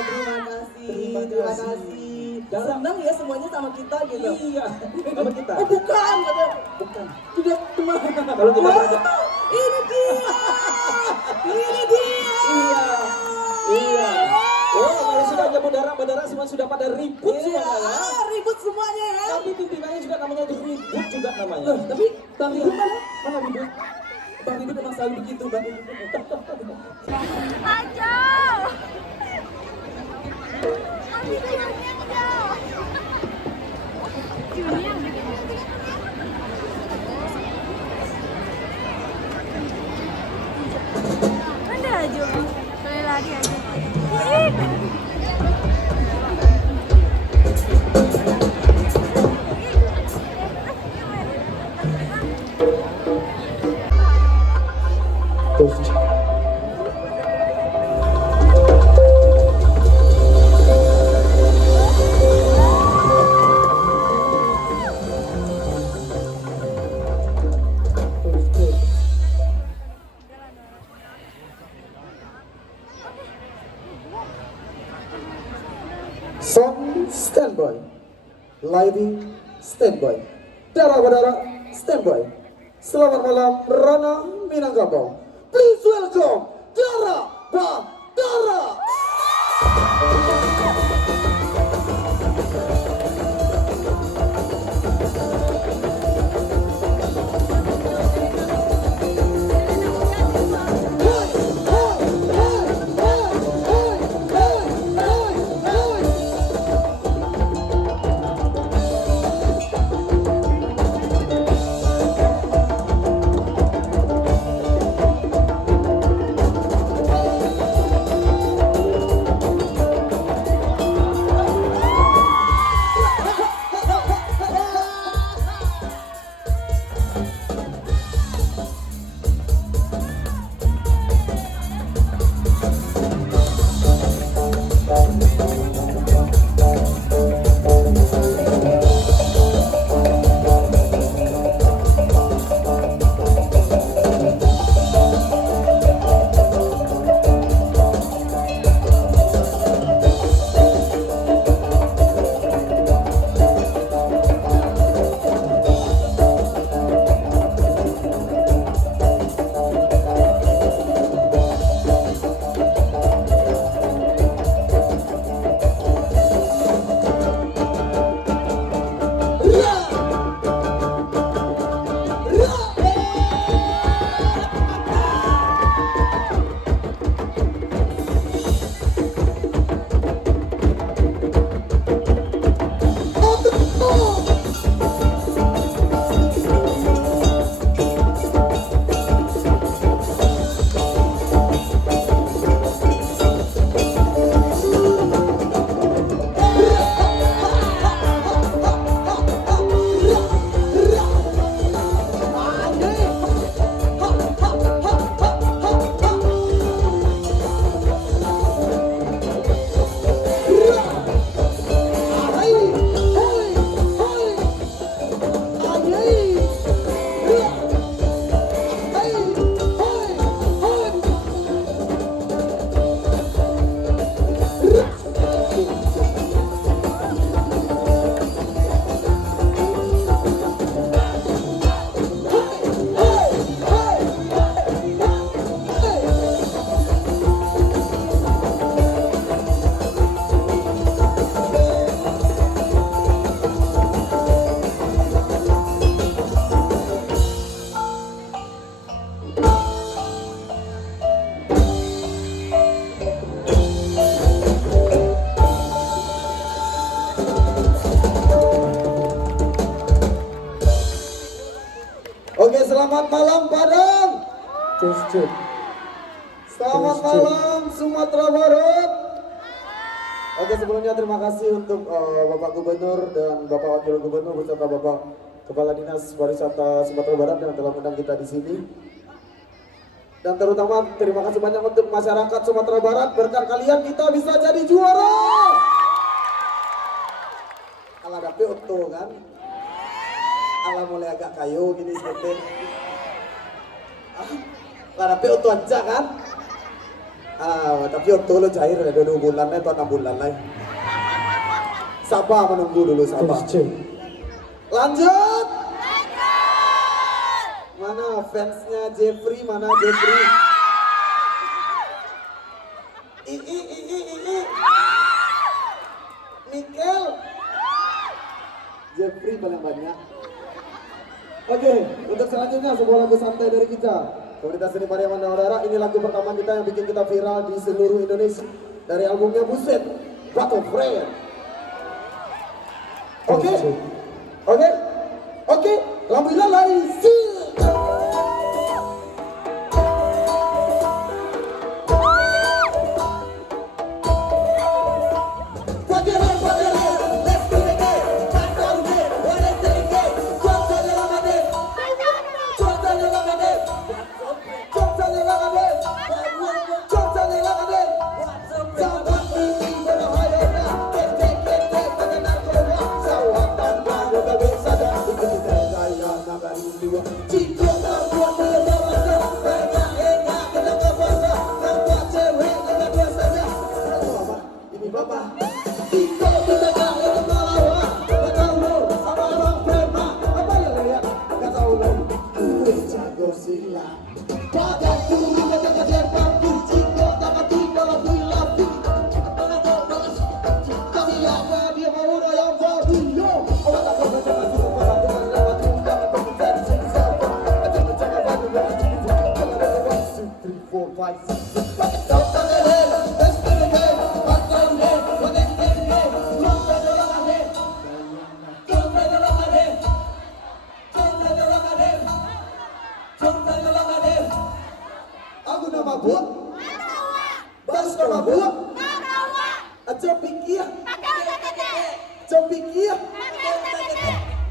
terima kasih. Terima Terima kasih. kasih. Dan- Senang ya semuanya sama kita gitu. Iya, sama kita. Oh bukan, katanya. Bukan. Tidak teman. Kalau kita Wah, berada- ini dia. Ini dia. Iya, iya. Oh, kalau sudah aja berdarah semua sudah pada ribut Iya, semuanya ya. ribut semuanya ya. Tapi pimpinannya juga namanya ribut juga namanya. Loh, tapi Bang Ribut mana? Mana ribut? Bang Ribut emang selalu begitu, Bang Ribut. Aja. Mana aja? Lari aja. Sound standby, lighting standby, darah berdarah standby. Selamat malam Rana Minangkabau. Please welcome Dara Badara. Oke, selamat malam Padang. Cus. Selamat malam Sumatera Barat. Oke, sebelumnya terima kasih untuk Bapak Gubernur dan Bapak Wakil Gubernur beserta Bapak Kepala Dinas Pariwisata Sumatera Barat yang telah mengundang kita di sini. Dan terutama terima kasih banyak untuk masyarakat Sumatera Barat. Berkat kalian kita bisa jadi juara. Kalau dapet Otto kan, ala mulai agak kayu gini sedikit. Kalau dapet Otto aja kan. Tapi waktu lo cair ada 2 bulan atau 6 bulan lah. Sabar menunggu dulu, sabar. Lanjut. Mana fansnya Jeffrey? Mana Jeffrey? Mikel. Jeffrey paling banyak. Oke, untuk selanjutnya sebuah lagu santai dari kita. Komunitas Seni Pariaman dan Udara, ini lagu pertama kita yang bikin kita viral di seluruh Indonesia. Dari albumnya Buset, Battle Friend. Oke, alhamdulillah laisi. Aku nama buat Bas nama buat Aja pikir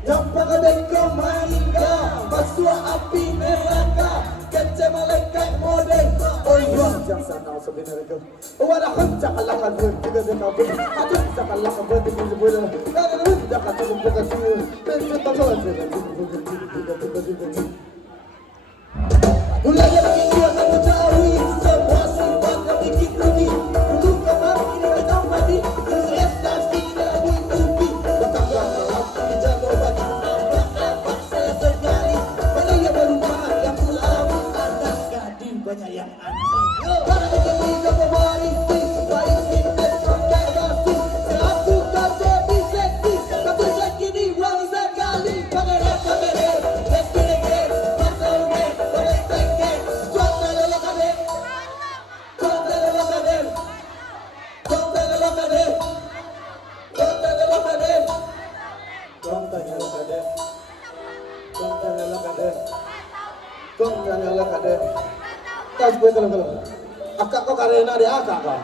Nyampak adeka manika Basua api neraka Kece malaikat model Oh iya Jangan sana sebenarnya Wadah hancak alakan Tidak dekabur Aduh sakalakan Berdekin sebulan Karena hendak Aduh membuka sini Dan kita saja Mulai dari dia tak ketahui Semua sumpah tak bikin rugi Untuk kemarin kita datang mati Terus pasti tidak butuh Betapa dalam jatuh bagi Nampak saya sekali Banyak yang berumahan yang kulami Anak gading banyak yang anti Karena ketika pemarisi Baik sintes pakai basi Satu kata biseksi Satu lagi di wangi sekali Kamera Let's get it Akak kok karena dia akak kok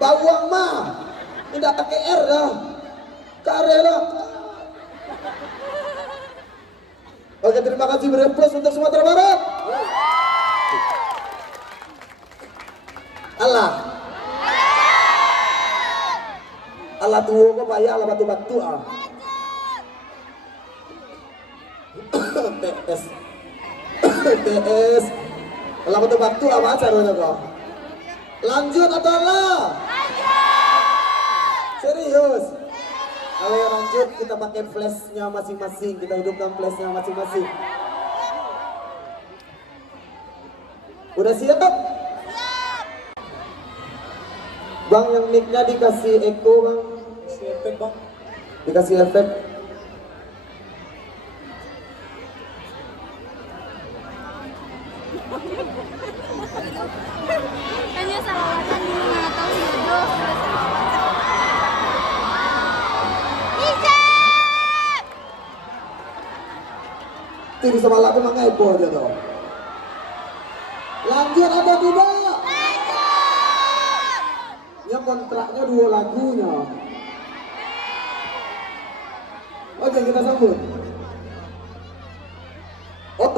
bawang mah tidak pakai R dah karela. Oke, terima kasih bereplos untuk Sumatera Barat. Allah tuh kok bayar Allah batu-batu ah. TS Allah batu-batu apa caranya kok? Lanjut atau lah? Serius? Kalau yang lanjut kita pakai flashnya masing-masing, kita hidupkan flashnya masing-masing. Udah siap? Bang, yang mic-nya dikasih echo bang. Dikasih efek bang. Dikasih efek. Hanya salawatan dulu nggak tahu jodoh. Tidak sama lagu mang epo aja toh. Lanjut atau tidak? Ya kontraknya 2 lagunya. Oke, kita sambut. Oh.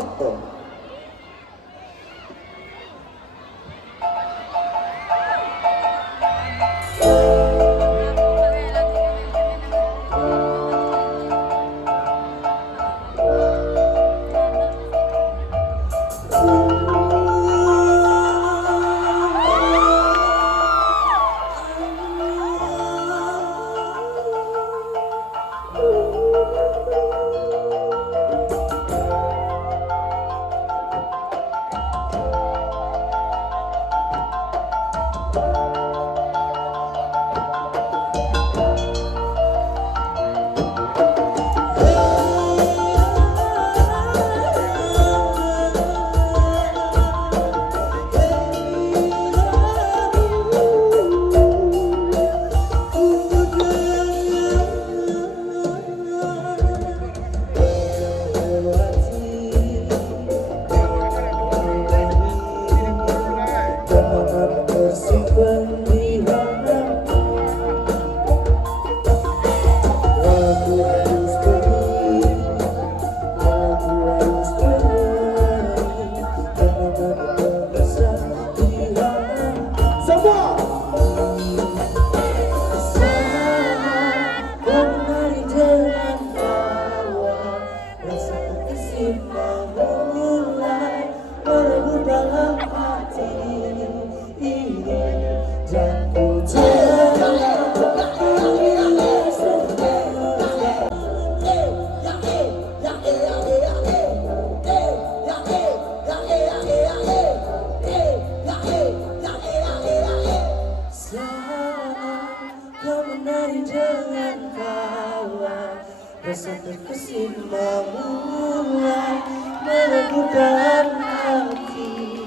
Rasa terkesima mulai meleburkan hati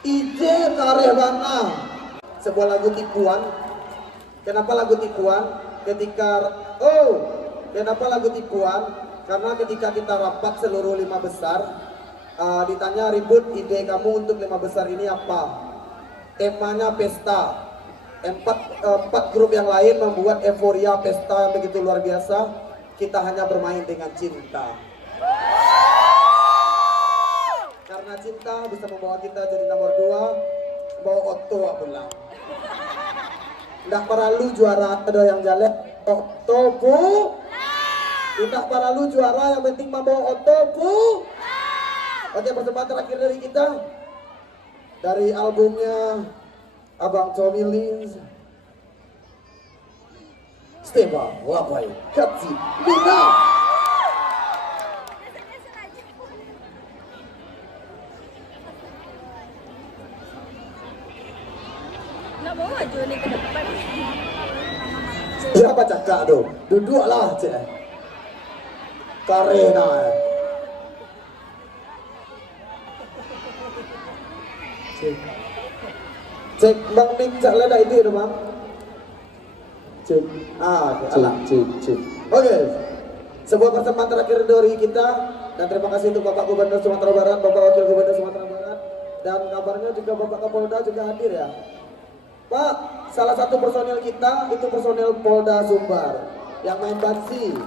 Ije Karebana, sebuah lagu tipuan. Kenapa lagu tipuan? Kenapa lagu tipuan? Karena ketika kita rapat seluruh 5 besar, ditanya ribut ide kamu untuk 5 besar ini apa? Temanya pesta. Empat grup yang lain membuat euforia pesta yang begitu luar biasa. Kita hanya bermain dengan cinta. Karena cinta bisa membawa kita jadi nomor 2, bawa Otto pula. Tidak perlu juara ada yang jelek Otto bu. Tidak perlu juara, yang penting membawa Otto bu. Oke, persembahan terakhir dari kita dari albumnya Abang Tommy Lins, Steva Labai Katsi Mina. Nggak mau maju nih ke depan. Siapa cakap tu? Duduklah cik. Karena cek bang Ning cak leda itu bang. Cek. Cek. Oke. Sebuah persembahan terakhir dari kita, dan terima kasih untuk Bapak Gubernur Sumatera Barat, Bapak Wakil Gubernur Sumatera Barat, dan kabarnya juga Bapak Kapolda juga hadir ya. Pak, salah satu personil kita itu personil Polda Sumbar yang main bansi.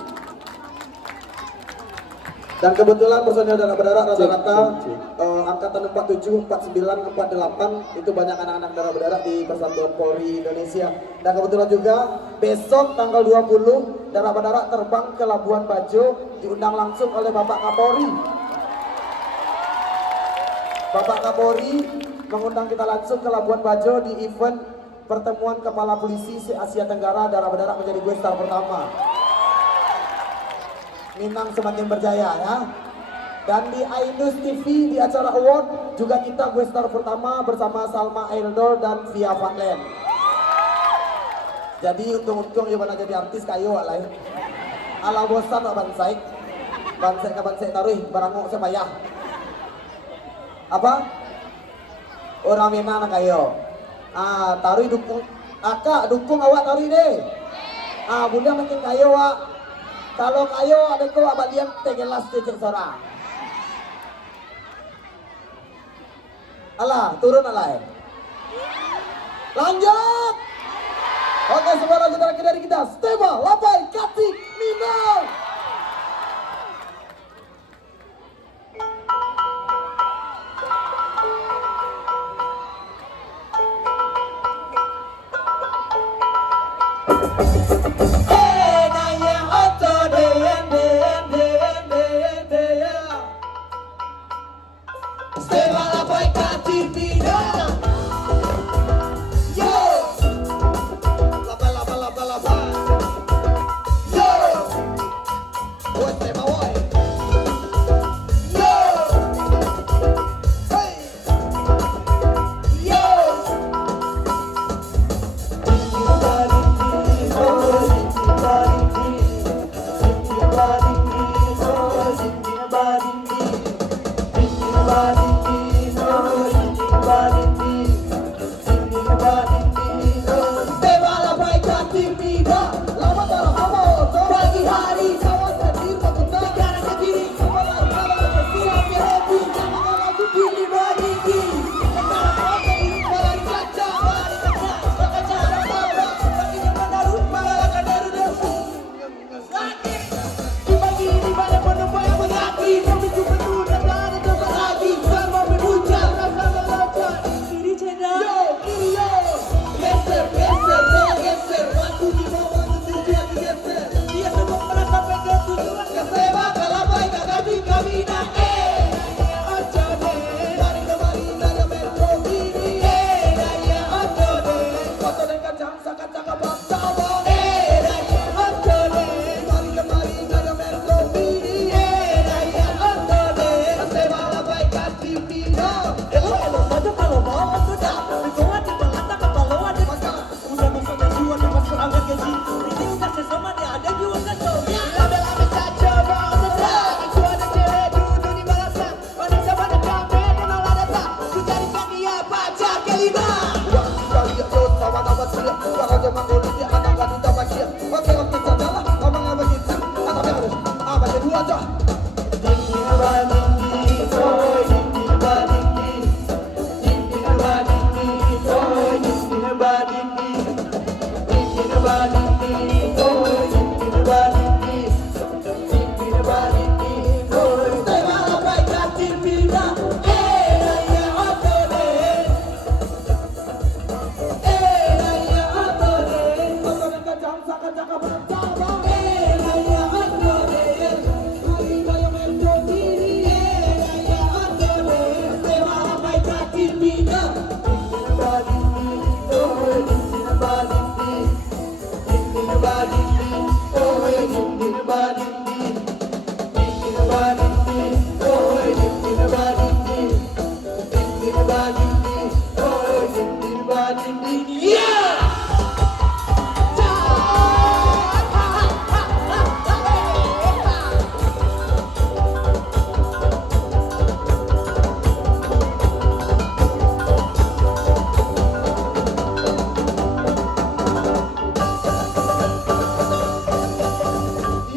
Dan kebetulan personil dalam berdarah rata-rata angkatan 47, 49, 48 itu banyak anak-anak darah berdarah di Persatuan Polri Indonesia. Dan kebetulan juga besok tanggal 20 darah berdarah terbang ke Labuan Bajo, diundang langsung oleh Bapak Kapolri. Bapak Kapolri mengundang kita langsung ke Labuan Bajo di event pertemuan kepala polisi se-Asia Tenggara darah berdarah menjadi gue star pertama. Minang semakin berjaya ya. Dan di Ainus TV di acara award juga kita gue star pertama bersama Salma Eldor dan Via Fatlen. Jadi untung-untung ya mana jadi artis kayo lah. Ala bosan lah bansai. Bansai ke bansai taruh barangok saya apa? Orang Minang kayo. Taruh dukung. Akak dukung awak taruh deh. Bunda makin kayo wak. Kalau kayo ada kau abang lihat tegelas cecek seorang. Alah, turun alah. Lanjut. Oke, sebuah lagu terakhir dari kita. Steva Labai Katsi Mina. Yo!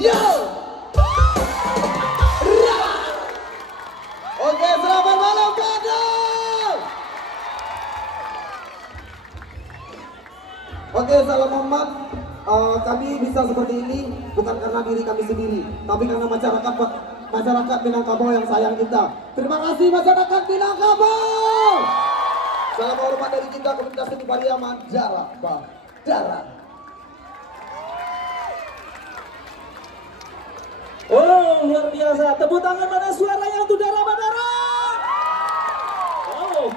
Yo! Oke, selamat malam Padang. Oke, salam hormat. Kami bisa seperti ini bukan karena diri kami sendiri, tapi karena masyarakat Minangkabau yang sayang kita. Terima kasih masyarakat Minangkabau. Salam hormat dari kita Komunitas Seni Pariaman Jarak Darat. Oh, luar biasa. Tepuk tangan mana suaranya untuk Dara Badara? Oh,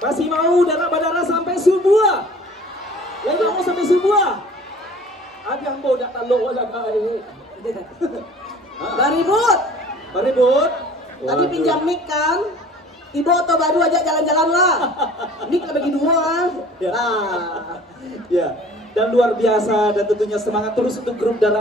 masih mau Dara Badara sampai subuh? Lagi mau sampai subuh? Ada yang mau tak taluk wala kai. Baribut, Baribut. tadi pinjam mic kan? Ibu atau baru ajak jalan-jalan lah. Mic lah bagi dua kan? Ya. Nah. Ya, dan luar biasa dan tentunya semangat terus untuk grup Dara